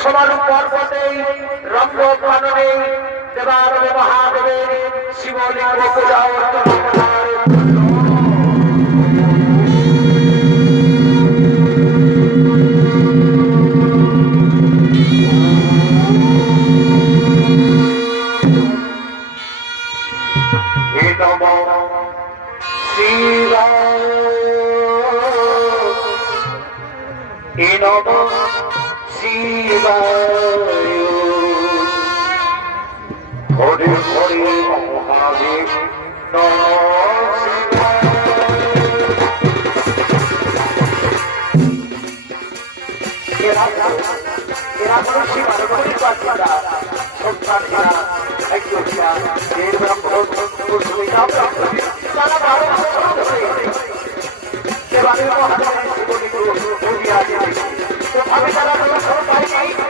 সমান পর্বতেই রঙ্গ পাননে দেবার মহাদেবে শিবলিঙ্গ পূজা অর্চনা করার ভরে ভরে মহাদেব এরা এরা মানুষই মানবী পাখিরা সন্তানীরা একজনিয়া এর ব্রাহ্মণ মুসলিম তারা ভারত সেবারে মহাদেবের জীবনী কোথায় তারা life.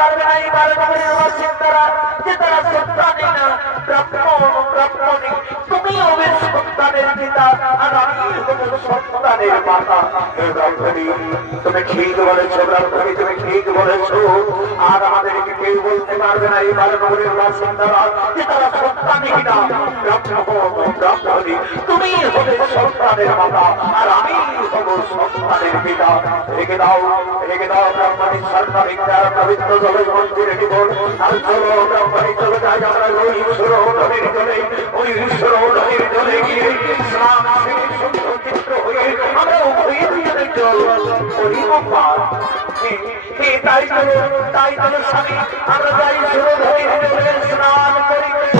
পারবে না এই বারো মাসের দ্বারা যে তারা সন্তানই না ব্রাহ্মণ ব্রাহ্মণী তুমি হবে সন্তানের পিতা, আর আমি হব সন্তানের মাতা। তুমি ঠিক বলেছ, ব্রাহ্মণী, তুমি ঠিক বলেছ। আর আমাদেরকে কেউ বলতে পারবে না এই বারো বারের মাসের দ্বারা যে তারা সন্তানই না ব্রাহ্মণ ব্রাহ্মণী। তুমি হবে সন্তানের মাতা, আর আমি হব সন্তানের পিতা। রেখে দাও রেখে দাও, ব্রাহ্মণী সরকারি তার পবিত্র জলের মন্দিরে নিবল আর চলো, ব্রাহ্মণী চলে যাই, আমরা ওই ঈশ্বর জলে, ওই ঈশ্বর জলে গিয়ে তাই তাই স্বামী, আমরা যাই স্নান করিবে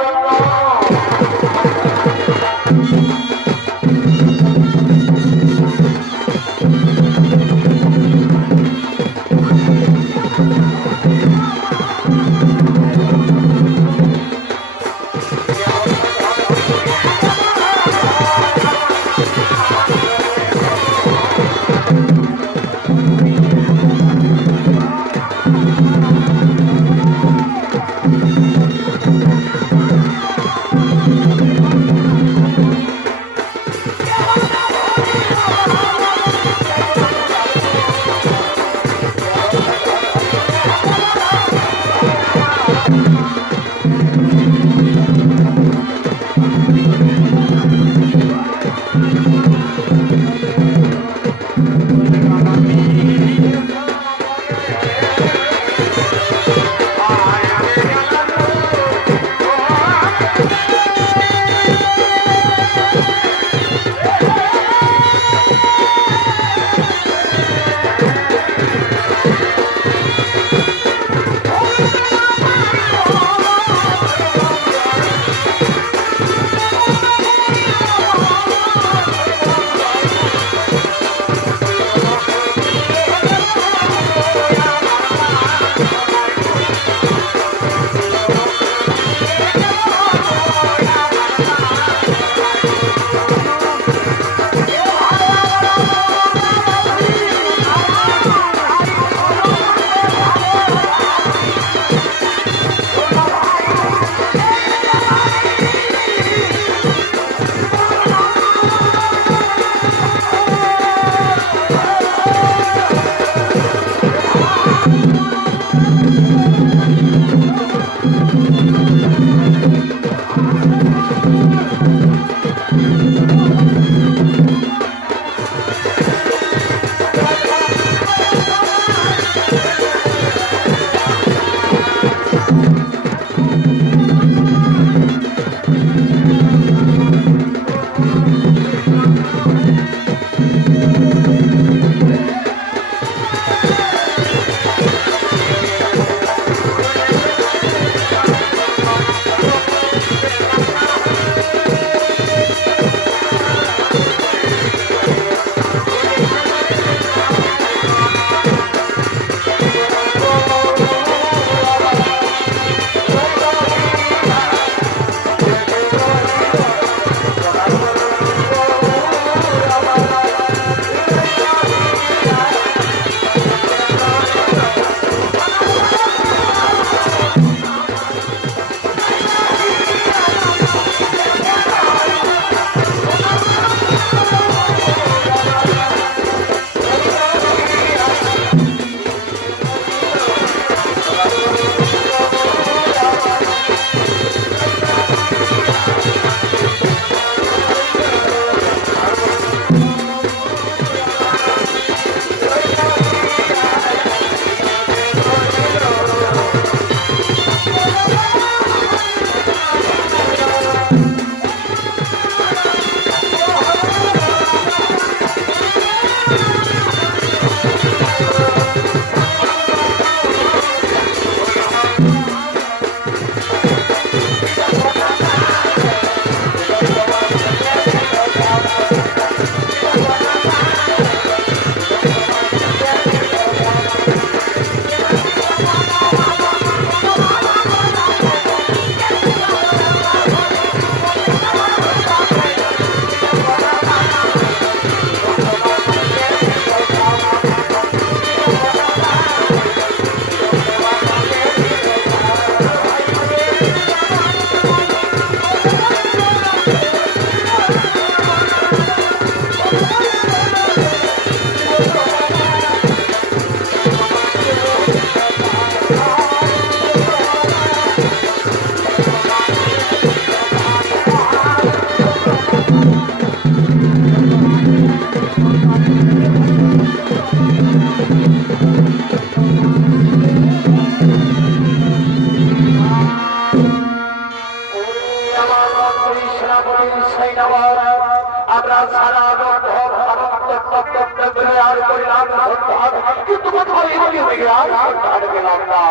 করে আর করিলাম সন্ধান কিন্তু কোথাও এমনি হয়ে গেল আর সন্ধান পেলাম না।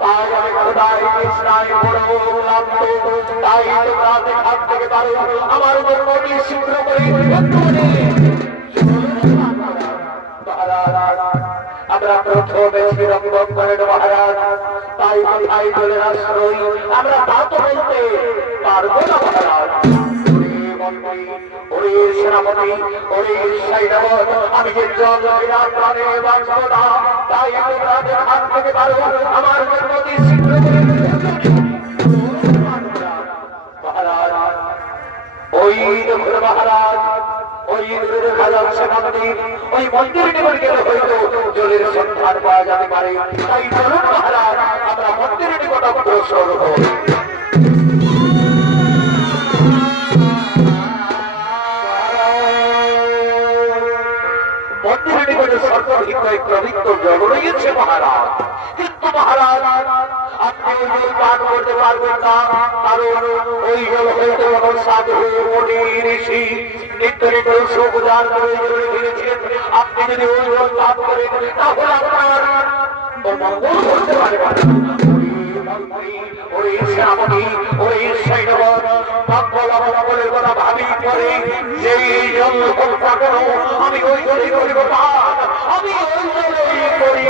তাই আমি খোদাই কৃষ্ণায় বড় ক্লান্ত তাই তোমরা দেখান থেকে পারো, আমার জন্য নিশ্চিন্ত করে বর্তমানে আমরা প্রথমে শ্রীরঙ্গন করেন মহারাজ। তাই কোথায় বলে আশ্রয়, আমরা তা তো বলতে পারব না মহারাজ। ওরে সেনাপতি ওরে সাইরাবত আমি যে জল বিরাট প্রাণে বাঁচব না তাই তোমরা দেখান থেকে পারো আমার জন্মতি শীঘ্র করে মহারাজ ওই দেখুন মহারাজ ওই দূরে হাজার সেনাপতি, ওই মন্দিরে নিকট গেলে হয়তো জলের সন্ধান পাওয়া যেতে পারে। তাই চলুন মহারাজ, আমরা মন্দিরে নিকট অগ্রসর হই। কয়েক পবিত্র জল রয়েছে মহারাজ। কিন্তু মহারাজ, আপনি করতে পারবেন না, কারণ ওই জল হইতে সাধু মনি ঋষি আপনি যদি ওই জল পান করেন, তাহলে আপনার মঙ্গল করতে পারবেন সৈন্যবর মঙ্গল অবলম্বনের কথা ভাবি করে সেই করো আমি ওই করিব আমি ওই করিব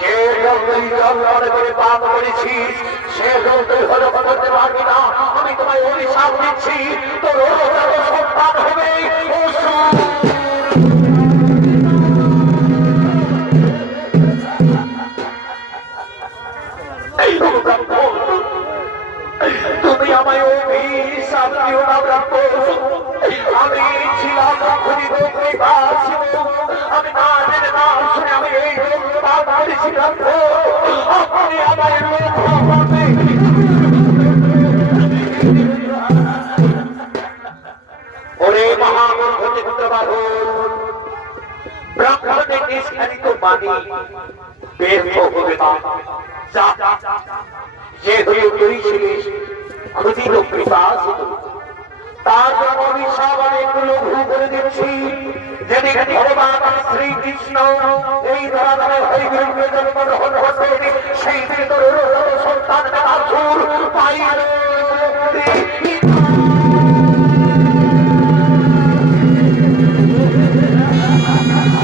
সে জল তুই জল মনে করে পাপ করেছিস, সে জল তুই হলো করতে পারবি না। আমি তোমায় অভিশাপ দিচ্ছি। ব্রাহ্মণের নিষ্কারিত বাণী ব্যর্থ হবে না যা হয়ে করেছিলিস ক্ষুদিত কৃপাসিত তার জন্য আমি একটু লঘু করে দিচ্ছি যেদিন ভগবান শ্রীকৃষ্ণ এই ধরাধারে হরিগুরুকে জন্মগ্রহণ করবে সেই দিন তোর সন্তান আসুর পাইল thank